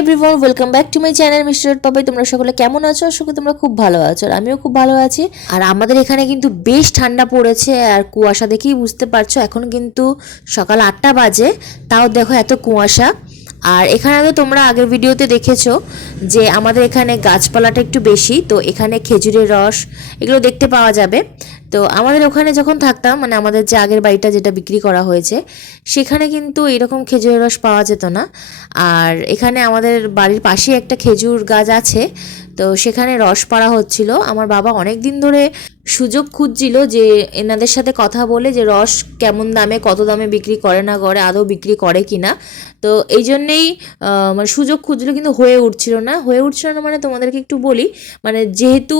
Everyone, welcome back to my channel mister Papai. তোমরা সকলে কেমন আছো? আশা করি তোমরা খুব ভালো আছো, আর আমিও খুব ভালো আছি। আর আমাদের এখানে কিন্তু বেশ ঠান্ডা পড়েছে, আর কুয়াশা দেখেই বুঝতে পারছো এখন কিন্তু সকাল 8টা বাজে, তাও দেখো এত কুয়াশা। আর এখানে তো তোমরা আগের ভিডিওতে দেখেছো যে আমাদের এখানে গাছপালাটা একটু বেশি, তো এখানে খেজুরের রস এগুলো দেখতে পাওয়া যাবে। তো আমাদের ওখানে যখন থাকতাম, মানে আমাদের যে আগের বাড়িটা যেটা বিক্রি করা হয়েছে, সেখানে কিন্তু এরকম খেজুরের রস পাওয়া যেত না। আর এখানে আমাদের বাড়ির পাশে একটা খেজুর গাছ আছে, তো সেখানে রস পাড়া হচ্ছিল। আমার বাবা অনেক দিন ধরে সুযোগ খুঁজছিল যে এনাদের সাথে কথা বলে যে রস কেমন দামে, কত দামে বিক্রি করে না করে, আদৌ বিক্রি করে কি না। তো এই জন্যেই মানে সুযোগ খুঁজলো, কিন্তু হয়ে উঠছিল না। মানে তোমাদেরকে একটু বলি, মানে যেহেতু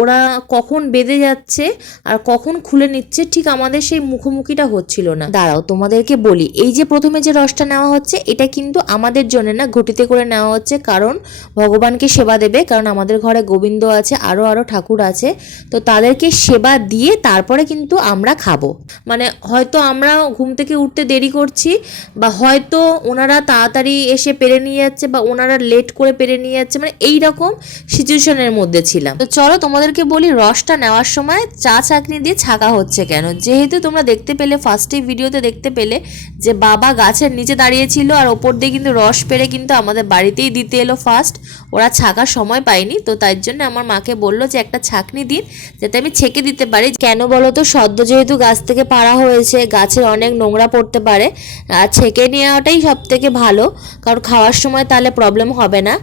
ওরা কখন বেঁধে যাচ্ছে আর কখন খুলে নিচ্ছে, ঠিক আমাদের সেই মুখোমুখিটা হচ্ছিল না। দাঁড়াও তোমাদেরকে বলি, এই যে প্রথমে যে রসটা নেওয়া হচ্ছে, এটা কিন্তু আমাদের জন্য না, ঘটিতে করে নেওয়া হচ্ছে, কারণ ভগবানকে সেবা দেবে। কারণ আমাদের ঘরে গোবিন্দ আছে, আরও ঠাকুর আছে, তো তাদেরকে সেবা দিয়ে তারপরে কিন্তু আমরা খাবো। মানে হয়তো আমরা ঘুম থেকে উঠতে দেরি করছি, বা হয়তো ওনারা তাড়াতাড়ি এসে পেরে নিয়ে যাচ্ছে, বা ওনারা লেট করে পেরে নিয়ে যাচ্ছে, মানে এইরকম সিচুয়েশনের মধ্যে ছিলাম। তো চলো তোমাদেরকে বলি, রসটা নেওয়ার সময় চা চাকনি দিয়ে ছাকা হচ্ছে কেন। যেহেতু তোমরা দেখতে পেলে, ফার্স্টে ভিডিওতে দেখতে পেলে যে বাবা গাছের নিচে দাঁড়িয়েছিল, আর ওপর দিয়ে কিন্তু রস পেরে কিন্তু আমাদের বাড়িতেই দিতে এলো ফার্স্ট। ওরা ছাকার সময় পায়নি, তো তাই জন্য আমার মাকে বললো যে একটা ছাকনি দিন, যাতে আমি ছেঁকে দিতে পারি। কেন বলো তো, সদ্য যেহেতু গাছ থেকে পাড়া হয়েছে, গাছের অনেক নোংরা পড়তে পারে, আর ছেঁকে নেওয়াটাই সব থেকে ভালো, কারণ খাওয়ার সময় তাহলে প্রবলেম হবে না।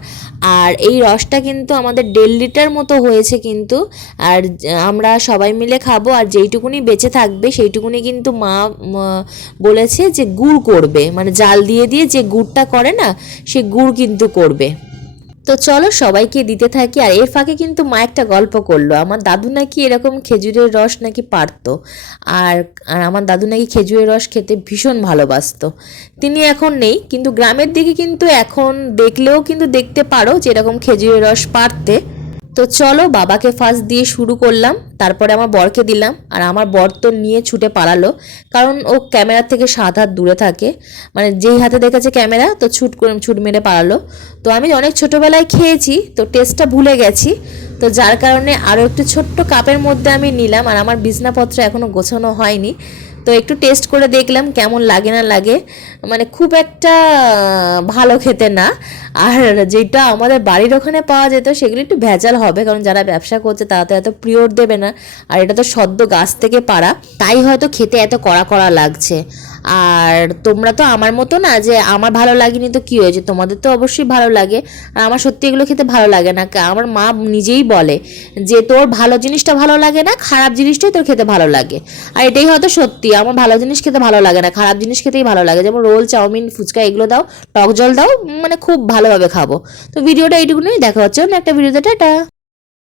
আর এই রসটা কিন্তু আমাদের 1.5 লিটার মতো হয়েছে কিন্তু, আর আমরা সবাই মিলে খাবো। আর যেইটুকুনি বেঁচে থাকবে সেইটুকুনি কিন্তু মা বলেছে যে গুড় করবে, মানে জাল দিয়ে দিয়ে যে গুড়টা করে না, সে গুড় কিন্তু করবে। তো চলো সবাইকে দিতে থাকি। আর এর ফাঁকে কিন্তু মা একটা গল্প করলো, আমার দাদু নাকি এরকম খেজুরের রস নাকি পারতো, আর আমার দাদু নাকি খেজুরের রস খেতে ভীষণ ভালোবাসতো। তিনি এখন নেই, কিন্তু গ্রামের দিকে কিন্তু এখন দেখলেও কিন্তু দেখতে পারো যে এরকম খেজুরের রস পারতে। তো চলো বাবাকে ফার্স্ট দিয়ে শুরু করলাম, তারপরে আমার বরকে দিলাম। আর আমার বর তো নিয়ে ছুটে পালালো, কারণ ও ক্যামেরার থেকে 7 হাত দূরে থাকে, মানে যেই হাতে দেখেছে ক্যামেরা, তো ছুট মেরে পালালো। তো আমি অনেক ছোটোবেলায় খেয়েছি, তো টেস্টটা ভুলে গেছি, তো যার কারণে আরও একটু ছোট্ট কাপের মধ্যে আমি নিলাম। আর আমার বিছনাপত্র এখনও গোছানো হয়নি, তো একটু টেস্ট করে দেখলাম কেমন লাগে না লাগে। মানে খুব একটা ভালো খেতে না। আর যেটা আমাদের বাড়ির ওখানে পাওয়া যেত সেগুলো একটু ভেজাল হবে, কারণ যারা ব্যবসা করছে তারা তো এত পিওর দেবে না। আর এটা তো সদ্য গাছ থেকে পাড়া, তাই হয়তো খেতে এত কড়া কড়া লাগছে। আর তোমরা তো আমার মতো না যে আমার ভালো লাগেনি তো কী হয়েছে, তোমাদের তো অবশ্যই ভালো লাগে। আর আমার সত্যি এগুলো খেতে ভালো লাগে না। আমার মা নিজেই বলে যে তোর ভালো জিনিসটা ভালো লাগে না, খারাপ জিনিসটাই তোর খেতে ভালো লাগে। আর এটাই হয়তো সত্যি, আমার ভালো জিনিস খেতে ভালো লাগে না, খারাপ জিনিস খেতেই ভালো লাগে। যেমন রোল, চাউমিন, ফুচকা এগুলো দাও, টক জল দাও, মানে খুব ভালোভাবে খাবো। তো ভিডিওটা এইটুকুনি, দেখা হচ্ছে অন্য একটা ভিডিওতে। টাটা।